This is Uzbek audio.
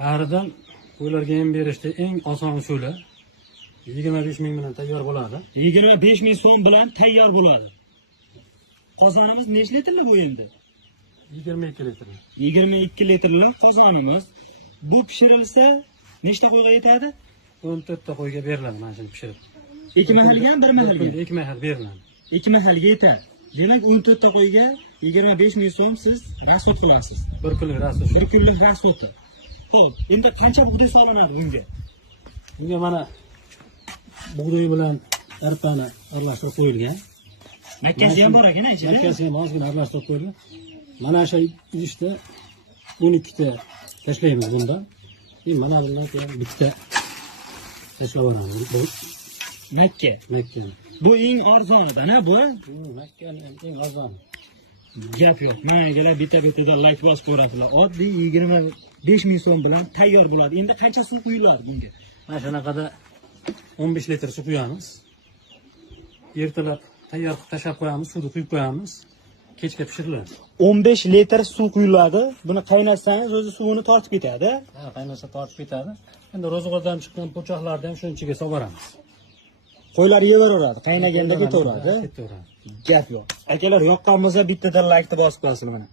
Baridan qo'ylarga yem berishda eng oson usuli 25 ming bilan tayyor bo'ladi. 25 ming so'm bilan tayyor bo'ladi. Qozonimiz nechta litrli bu endi? 22 litr. 22 litrli qozonimiz. Bu pishirilsa nechta qo'yga yetadi? 14 ta qo'yga beriladi mana shuni pishirib. Ikki mahalga ham bir mahalga? Ikki mahal beriladi. Ikki mahalga yetadi. Demak 14 ta qo'yga 25 ming so'm siz rasxod qilasiz. 1 kunlik rasxod. 1 kunlik rasxodi. Xo'p, endi qancha bug'doy solinadi bunga? Bunga mana bug'doy bilan arpani aralashtirib qo'yilgan. Makkasi ham bor ekan, ichida. Makkasi ham ozgina aralashtirib qo'yilgan. Mana shu idishda 12 ta tashlaymiz bundan. Mana bundan keyin bitta tashlab yuboramiz. Bu Makka. Makka. Bu eng arzonidan-a bu? Makkaning eng arzoni. Gap yo'q. Mana bitta-bittadan like bosib ko'rasizlar. Oddiy 25 ming so'm bilan tayyor bo'ladi. Endi qancha suv quyiladi bunga? Mana shunaqada 15 litr suv quyamiz. Ertalab tayyor qilib tashlab qo'yamiz, suvni quyib qo'yamiz. Kechga pishiriladi. 15 litr suv quyiladi. Buni qaynatsangiz o'zi suvini tortib ketadi. Ha, qaynasa tortib ketadi. Endi ro'zg'ordan chiqqan po'choqlarni ham shuncha ichiga solib Qo'ylar yeyveradi, qaynaganda ketaveradi. ketaveradi. Gap yo'q. Akalar yoqqan bo'lsa bittadan like bosib qo'yasizlar mana.